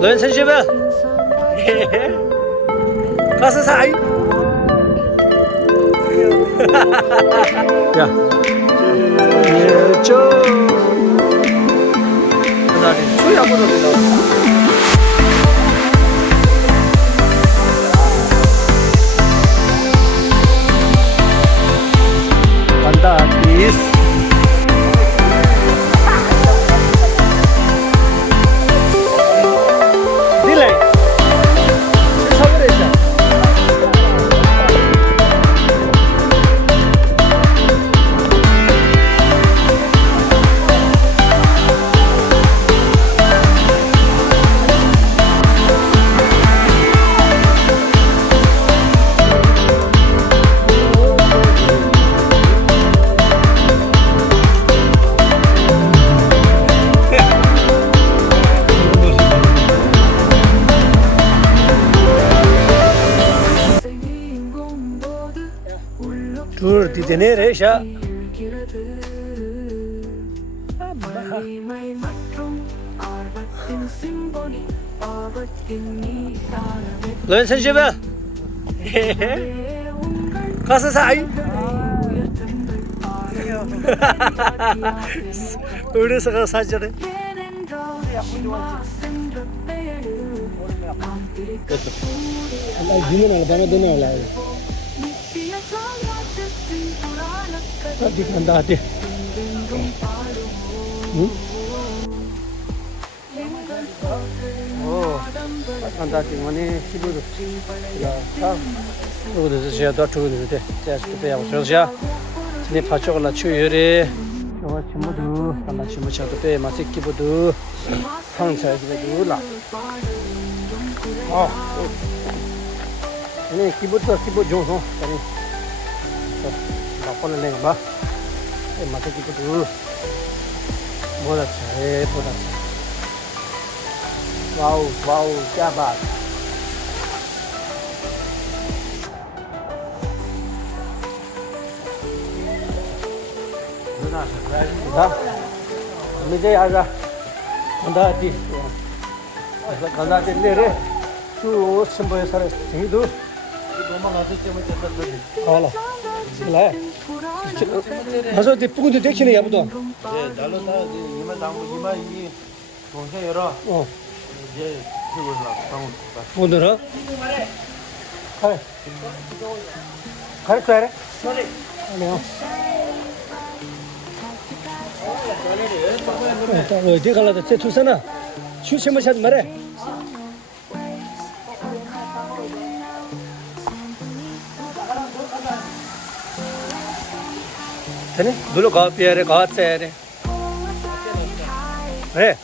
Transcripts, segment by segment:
너는 선시봐. 가서 사이. 야. 예, 저. 나리 추야 보러다. 간다 디스. 딜레이. 서브레이션. 둘 디데네레 샤. 너는 선시봐. 가서 사이. 어디서 가서 사자래. Allah gimana bana dönüyorlar. Hadi kanda hadi. Oh, kanda hadi mana sibudu. Ya, tak. Udah saya dah turun itu. Saya sudah ya berusaha. Ini pacolah cuci. Coba cimudu, kanda cimu cakap pe masih kibudu. Hang saya juga lah. Oh, ini kibudu jauh tadi. Apa nih bah? Masih kibudu. बहुत अच्छा है, बहुत अच्छा. Wow wow क्या बात. हाँ, मुझे आजा. कंधा दी. कंधा दी ले रे. तू संभव है सारे. यही दो. दोनों नाते चमच चलता है. हाँ लाया. 가서 내 부근도 dek치네 야부도. 예, 날로다 이만 당고 이만 이 동생 열어. 이제 들고 올라 당고. 오늘은 가래. 가래 쏴래. 쏘리. 아니요. 어디 갈라다 제 투사나. 추세만 샷 말해. 되네? 누로 가 피해래 가 째래. 네.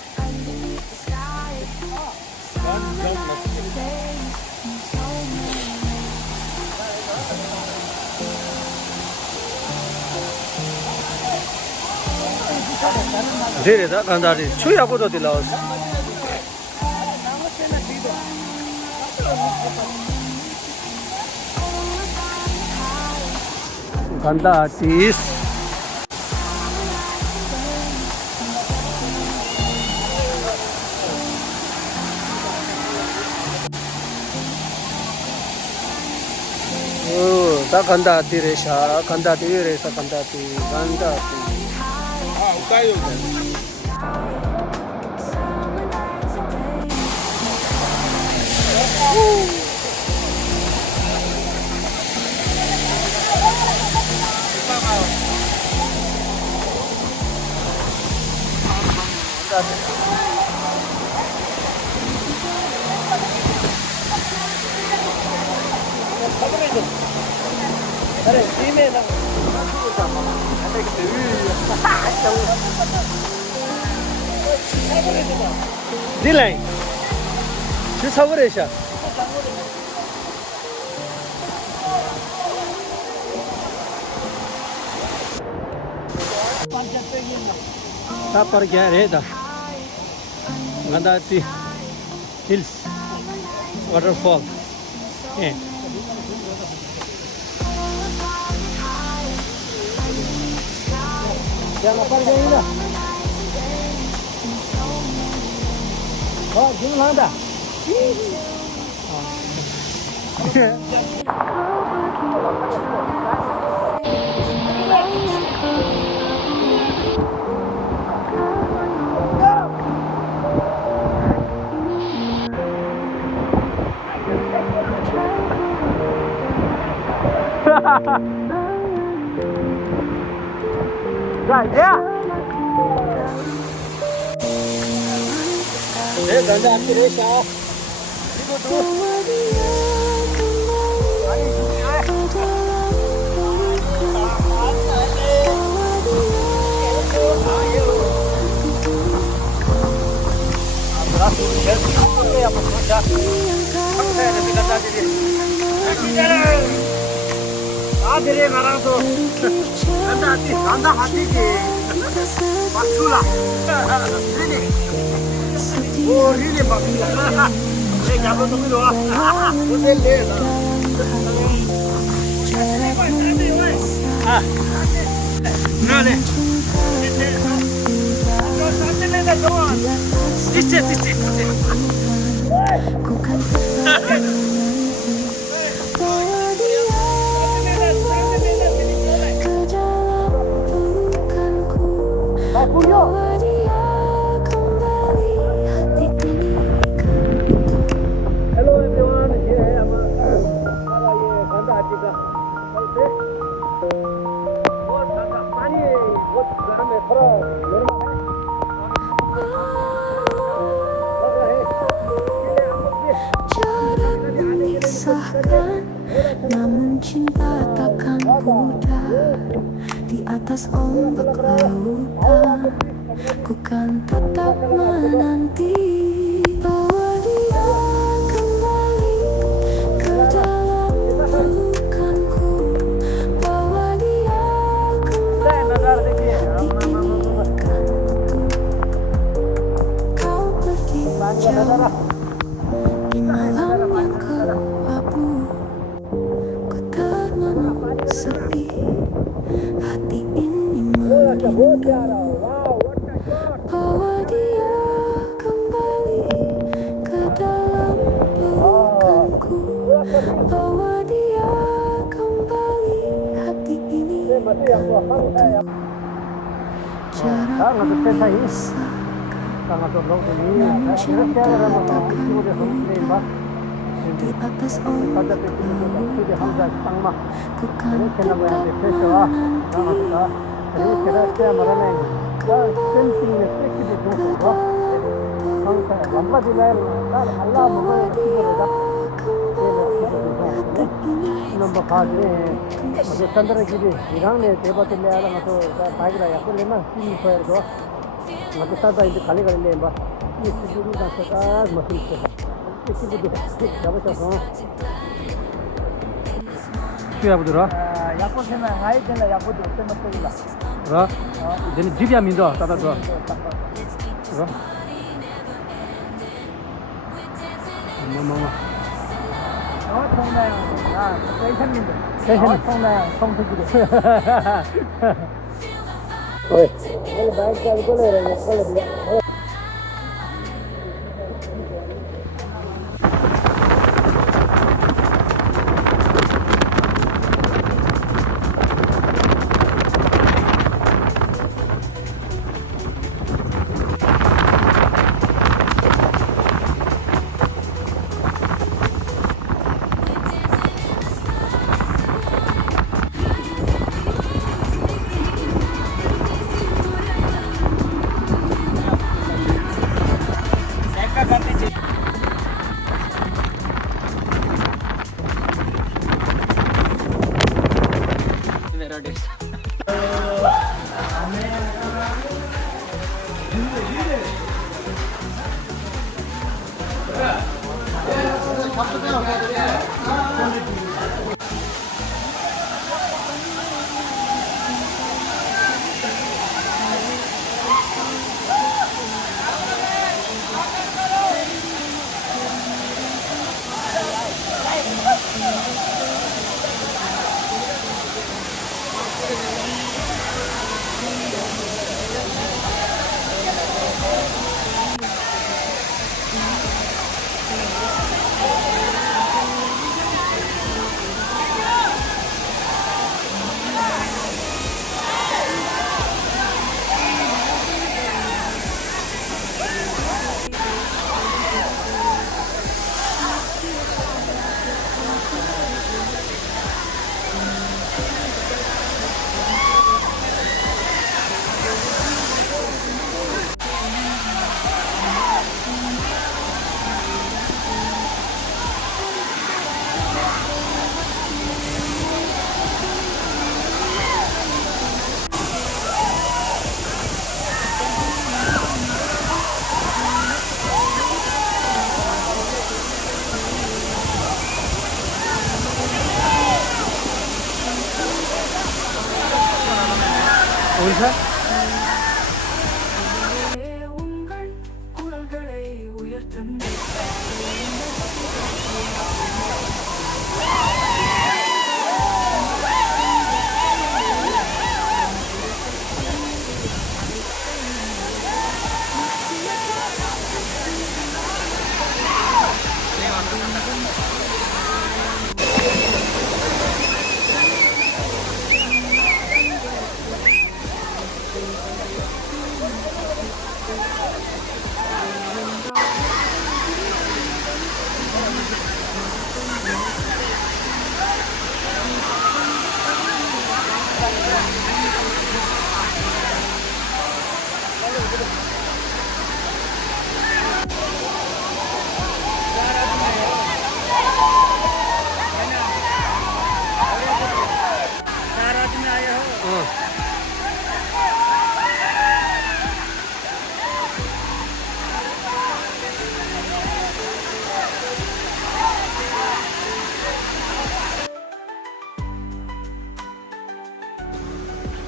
데레다 간다리 추야고도 들라오스. 간다 디스. 다 간다 디레샤 간다 디레사 간다 디 간다 디. 아, 우다요. 그래, 팀에는 딜라인. 주 사버려셔. ता पर क्या रे दा गंदाती हिल्स वाटरफॉल क्या पर गई ना 지금 나간다. 자, 이제. 네, 간다, 앞뒤로 있어. 이것도. 아들이 말아서 간다 하지지 박수라 리니 오 리니 박수라 내 잡아 좀 이리 와 호텔에 아 그러네 Hello everyone, here I am. Ganda Atika. बहुत ठंडा पानी बहुत गर्म है थोड़ा नॉर्मल है लग रहा है ये हम लोग namun cinta takkan pudar di atas ombak lautan. Ku kan tetap menanti bahwa dia kembali ke dalam pelukanku, bahwa dia kembali hati ini kan utuh. Kau pergi jauh di malam yang kelabu, ku termenung sepi, hati ini merindu bahwa dia kembali ke dalam pelukanku, bahwa dia kembali hati ini kan utuh. Jarak memisahkan namun cinta takkan pudar di atas ombak lautan. Ku kan tetap menanti bahwa dia kembali ke dalam pelukanku, bahwa dia kembali hati ini number 5 मतलब चंद्रगिरी इराने देवतले आला मतलब बाइकरा या कोले ना तीन पैर दो मतलब सादा इधर खाली कर ले बा ये सिजुरी का सका मशीन से किसी भी जब चाहो क्या बुदरा याको सेना हाई देला याको दोते मत बोला रा जने जिरिया मिंदो ताता दो रा मामा 청나요. 아, 세션민들. 청나요. 청소기도. 어이, 빨리 마이크 잘 꺼내라. 빨리. bisa.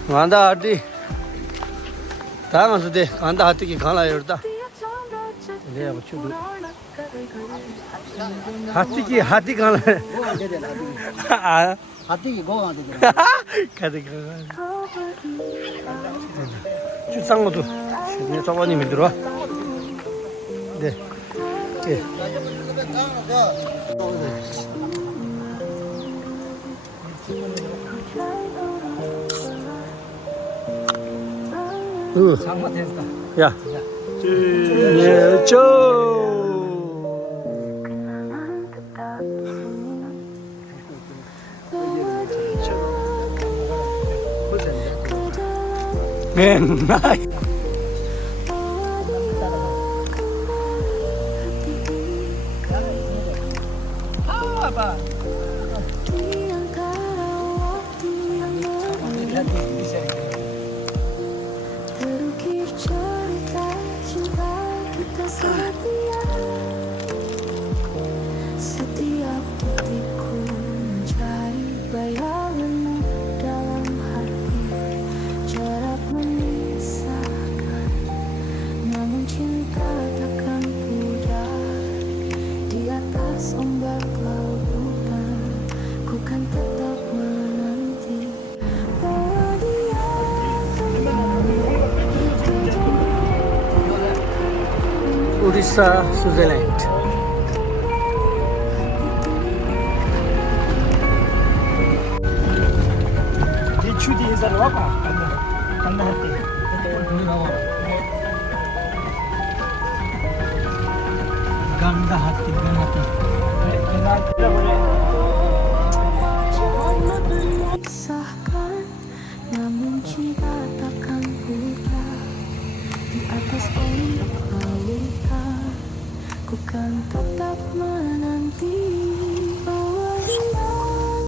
간다 하티. 다만 수대 간다 하티기 가나 열다. 내가 뭐 추도. 하티 가나. 아, 하티기 고가 되더라. 가득 가. 출상 것도 네 저번님이 들어와. 네. 예. 상마 됐다. 야. 예, 저. 맨날. apa? Terukir cerita cinta kita setiap detikku mencari bayanganmu dalam hati. Jarak memisahkan, namun cinta takkan pudar. Di atas ombak lautan, ku kan tetap menanti. 우리사 스위트저랜드. 대추디 인사를 와봐. 간다 할 때. 간다 할 때. Memisahkan, namun cinta takkan pudar. Di atas ombak lautan, ku kan tetap menanti.